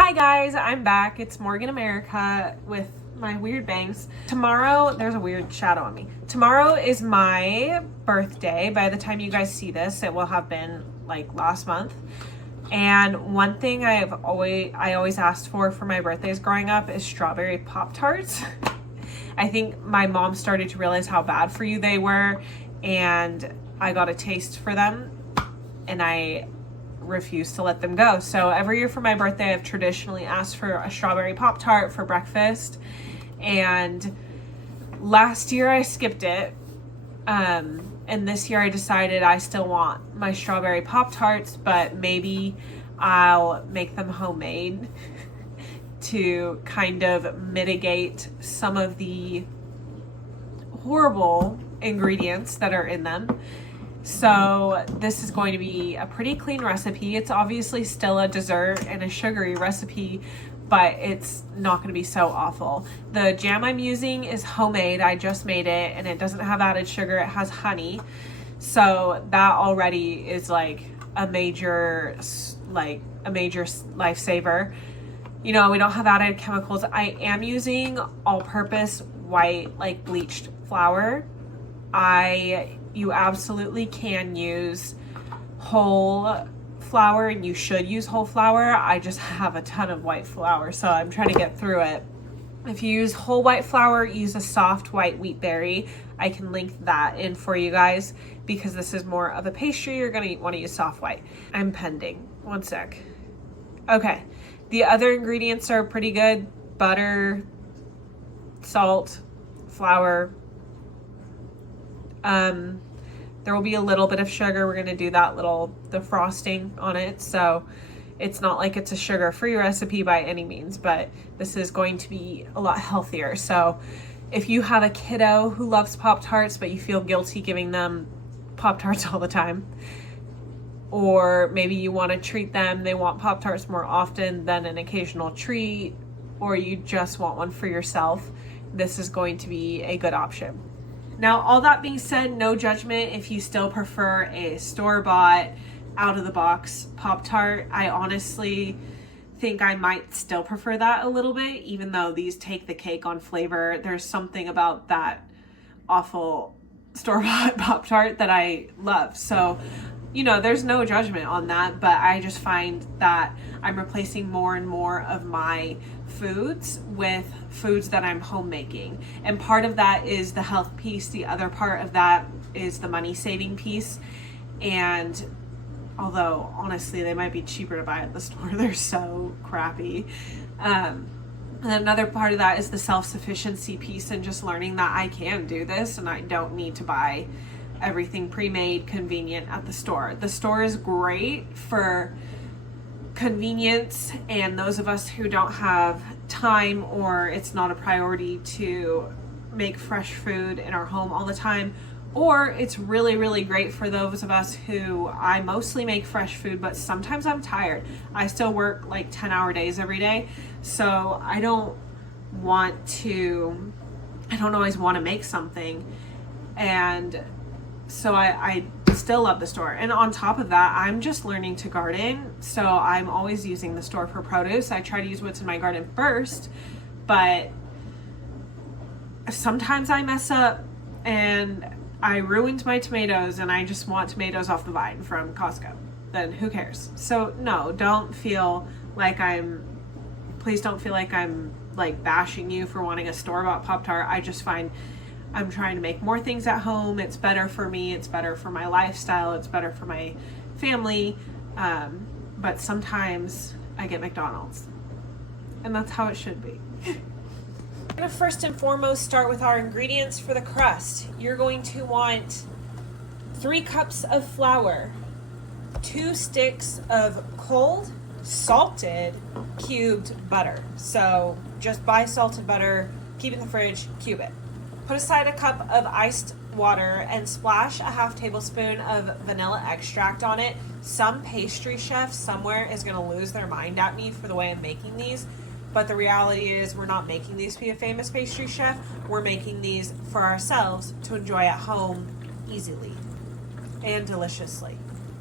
Hi guys, I'm back. It's Morgan America with my weird bangs. Tomorrow, there's a weird shadow on me. Tomorrow is my birthday. By the time you guys see this, it will have been like last month. And one thing I always asked for my birthdays growing up is strawberry Pop-Tarts. I think my mom started to realize how bad for you they were, and I got a taste for them, and I refuse to let them go. So every year for my birthday, I've traditionally asked for a strawberry Pop-Tart for breakfast, and last year I skipped it, and this year I decided I still want my strawberry Pop-Tarts, but maybe I'll make them homemade to kind of mitigate some of the horrible ingredients that are in them. So this is going to be a pretty clean recipe. It's obviously still a dessert and a sugary recipe, but it's not going to be so awful. The jam I'm using is homemade. I just made it, and it doesn't have added sugar. It has honey. So that already is like a major lifesaver. You know, we don't have added chemicals. I am using all-purpose white, like bleached flour. You absolutely can use whole flour, and you should use whole flour. I just have a ton of white flour, so I'm trying to get through it. If you use whole white flour, use a soft white wheat berry. I can link that in for you guys because this is more of a pastry. You're going to want to use soft white. I'm pending. One sec. Okay. The other ingredients are pretty good. Butter, salt, flour. There will be a little bit of sugar. We're going to do the frosting on it. So it's not like it's a sugar-free recipe by any means, but this is going to be a lot healthier. So if you have a kiddo who loves Pop-Tarts, but you feel guilty giving them Pop-Tarts all the time, or maybe you want to treat them, they want Pop-Tarts more often than an occasional treat, or you just want one for yourself, this is going to be a good option. Now, all that being said, no judgment if you still prefer a store-bought, out-of-the-box Pop-Tart. I honestly think I might still prefer that a little bit, even though these take the cake on flavor. There's something about that awful store-bought Pop-Tart that I love. So, you know, there's no judgment on that, but I just find that I'm replacing more and more of my foods with foods that I'm homemaking. And part of that is the health piece. The other part of that is the money saving piece. And although honestly, they might be cheaper to buy at the store, they're so crappy. And another part of that is the self-sufficiency piece and just learning that I can do this and I don't need to buy everything pre-made convenient at the store. The store is great for convenience, and those of us who don't have time or it's not a priority to make fresh food in our home all the time, or it's really, really great for those of us who I mostly make fresh food, but sometimes I'm tired. I still work like 10-hour days every day, so I don't always want to make something, and so I still love the store. And on top of that, I'm just learning to garden, so I'm always using the store for produce. I try to use what's in my garden first, but sometimes I mess up and I ruined my tomatoes and I just want tomatoes off the vine from Costco. Then who cares? So no, please don't feel like I'm like bashing you for wanting a store-bought Pop-Tart. I just find I'm trying to make more things at home. It's better for me. It's better for my lifestyle. It's better for my family. But sometimes I get McDonald's. And that's how it should be. We're going to first and foremost start with our ingredients for the crust. You're going to want 3 cups of flour, 2 sticks of cold, salted, cubed butter. So just buy salted butter, keep it in the fridge, cube it. Put aside a cup of iced water and splash a half tablespoon of vanilla extract on it. Some pastry chef somewhere is going to lose their mind at me for the way I'm making these, but the reality is we're not making these to be a famous pastry chef. We're making these for ourselves to enjoy at home easily and deliciously.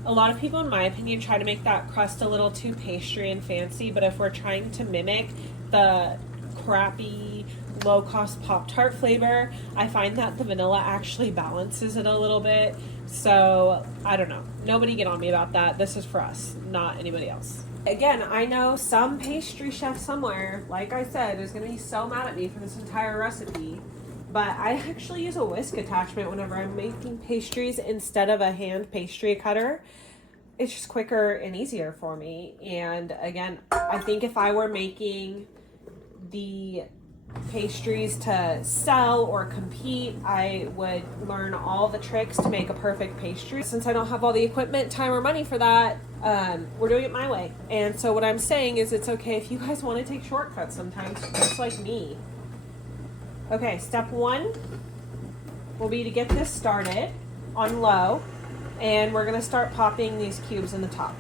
A lot of people, in my opinion, try to make that crust a little too pastry and fancy, but if we're trying to mimic the crappy low-cost Pop-Tart flavor, I find that the vanilla actually balances it a little bit. So I don't know, nobody get on me about that. This is for us, not anybody else. Again, I know some pastry chef somewhere, like I said, is going to be so mad at me for this entire recipe, but I actually use a whisk attachment whenever I'm making pastries instead of a hand pastry cutter. It's just quicker and easier for me. And again, I think if I were making the pastries to sell or compete, I would learn all the tricks to make a perfect pastry. Since I don't have all the equipment, time, or money for that, we're doing it my way. And so what I'm saying is it's okay if you guys want to take shortcuts sometimes, just like me. Okay, step 1 will be to get this started on low, and we're going to start popping these cubes in the top.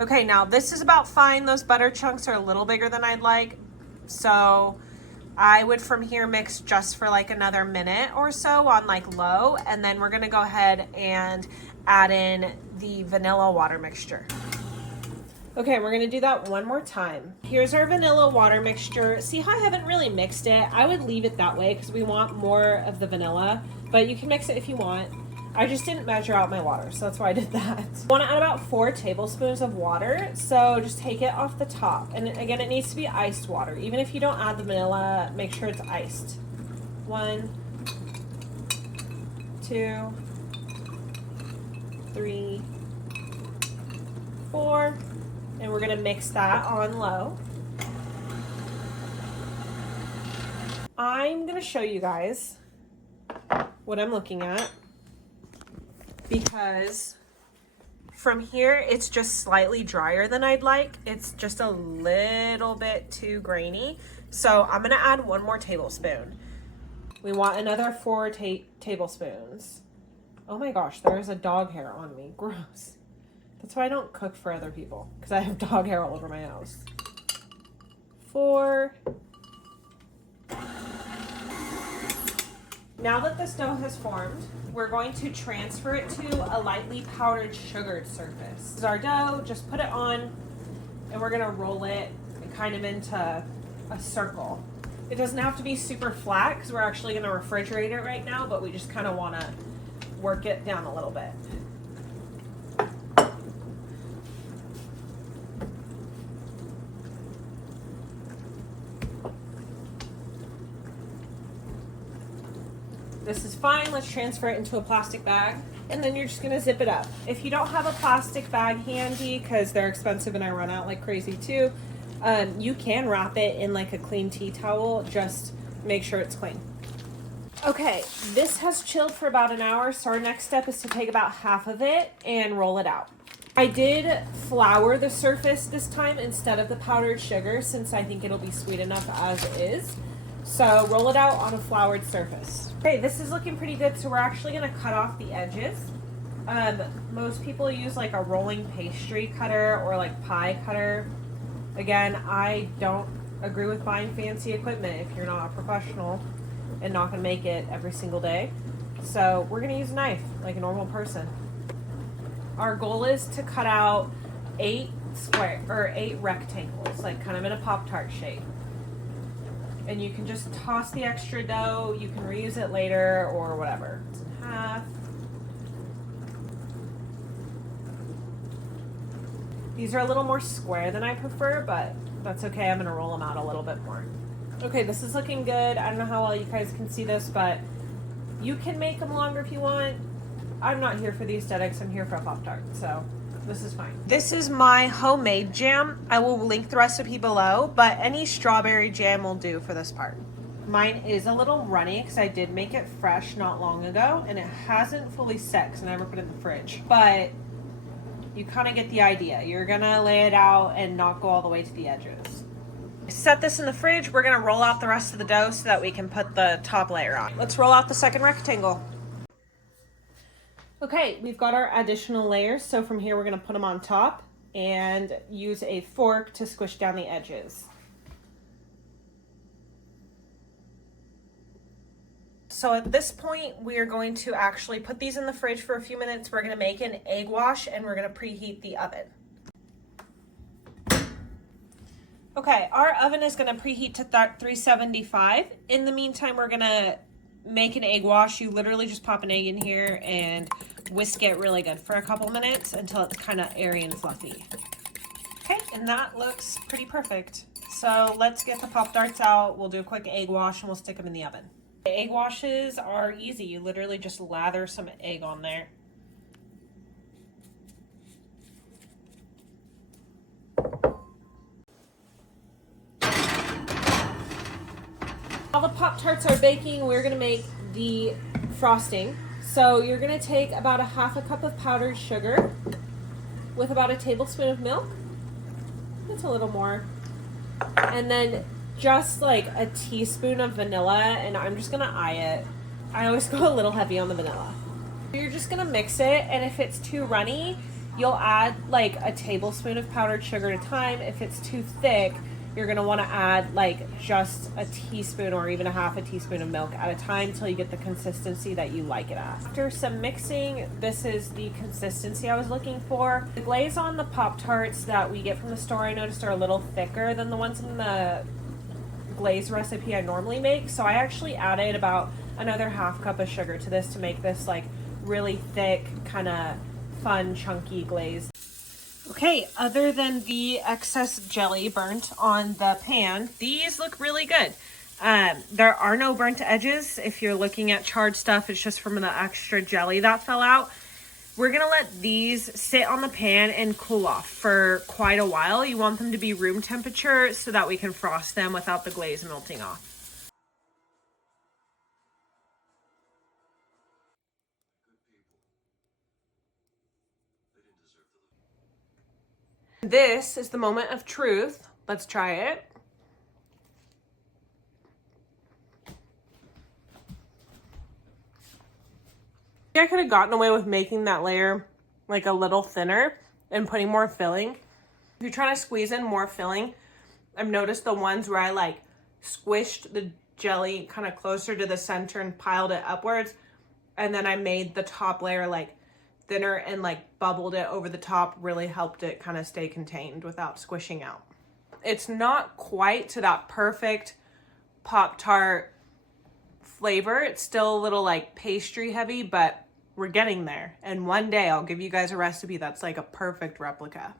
Okay, now this is about fine. Those butter chunks are a little bigger than I'd like, so I would from here mix just for like another minute or so on like low, and then we're gonna go ahead and add in the vanilla water mixture. Okay, we're gonna do that one more time. Here's our vanilla water mixture. See how I haven't really mixed it? I would leave it that way because we want more of the vanilla, but you can mix it if you want. I just didn't measure out my water, so that's why I did that. I want to add about 4 tablespoons of water, so just take it off the top. And again, it needs to be iced water. Even if you don't add the vanilla, make sure it's iced. 1, 2, 3, 4, and we're gonna mix that on low. I'm gonna show you guys what I'm looking at, because from here it's just slightly drier than I'd like. It's just a little bit too grainy. So I'm gonna add 1 more tablespoon. We want another 4 tablespoons. Oh my gosh, there is a dog hair on me. Gross. That's why I don't cook for other people, because I have dog hair all over my house. 4. Now that the dough has formed, we're going to transfer it to a lightly powdered sugared surface. This is our dough, just put it on, and we're gonna roll it kind of into a circle. It doesn't have to be super flat because we're actually gonna refrigerate it right now, but we just kind of wanna work it down a little bit. This is fine. Let's transfer it into a plastic bag, and then you're just gonna zip it up. If you don't have a plastic bag handy, because they're expensive and I run out like crazy too, you can wrap it in like a clean tea towel. Just make sure it's clean. Okay, this has chilled for about an hour, so our next step is to take about half of it and roll it out. I did flour the surface this time instead of the powdered sugar, since I think it'll be sweet enough as is. So roll it out on a floured surface. Okay, this is looking pretty good, so we're actually gonna cut off the edges. Most people use like a rolling pastry cutter or like pie cutter. Again, I don't agree with buying fancy equipment if you're not a professional and not gonna make it every single day. So we're gonna use a knife like a normal person. Our goal is to cut out 8 rectangles, like kind of in a Pop-Tart shape. And you can just toss the extra dough. You can reuse it later or whatever. It's in half. These are a little more square than I prefer, but that's okay. I'm gonna roll them out a little bit more. Okay, this is looking good. I don't know how well you guys can see this, but you can make them longer if you want. I'm not here for the aesthetics. I'm here for a Pop-Tart, so this is fine. This is my homemade jam. I will link the recipe below, but any strawberry jam will do for this part. Mine is a little runny because I did make it fresh not long ago, and it hasn't fully set because I never put it in the fridge. But you kind of get the idea. You're gonna lay it out and not go all the way to the edges. Set this in the fridge. We're gonna roll out the rest of the dough so that we can put the top layer on. Let's roll out the second rectangle. Okay, we've got our additional layers, so from here we're going to put them on top and use a fork to squish down the edges. so at this point, we're going to actually put these in the fridge for a few minutes. We're gonna make an egg wash and we're gonna preheat the oven. Okay, our oven is gonna preheat to 375. In the meantime, we're gonna make an egg wash. You literally just pop an egg in here and whisk it really good for a couple minutes until it's kind of airy and fluffy. Okay, and that looks pretty perfect. So let's get the Pop-Tarts out. We'll do a quick egg wash and we'll stick them in the oven. The egg washes are easy. You literally just lather some egg on there. While the Pop-Tarts are baking, we're gonna make the frosting. So you're gonna take about a half a cup of powdered sugar with about a tablespoon of milk. It's a little more. And then just like a teaspoon of vanilla, and I'm just gonna eye it. I always go a little heavy on the vanilla. You're just gonna mix it, and if it's too runny, you'll add like a tablespoon of powdered sugar at a time. If it's too thick, you're gonna wanna add like just a teaspoon or even a half a teaspoon of milk at a time until you get the consistency that you like it at. After some mixing, this is the consistency I was looking for. The glaze on the Pop-Tarts that we get from the store, I noticed, are a little thicker than the ones in the glaze recipe I normally make. So I actually added about another half cup of sugar to this to make this like really thick, kind of fun, chunky glaze. Okay, other than the excess jelly burnt on the pan, these look really good. There are no burnt edges. If you're looking at charred stuff, it's just from the extra jelly that fell out. We're gonna let these sit on the pan and cool off for quite a while. You want them to be room temperature so that we can frost them without the glaze melting off. This is the moment of truth. Let's try it. I could have gotten away with making that layer like a little thinner and putting more filling. If you're trying to squeeze in more filling, I've noticed the ones where I like squished the jelly kind of closer to the center and piled it upwards, and then I made the top layer like thinner and like bubbled it over the top, really helped it kind of stay contained without squishing out. It's not quite to that perfect Pop-Tart flavor. It's still a little like pastry heavy, but we're getting there. And one day I'll give you guys a recipe that's like a perfect replica.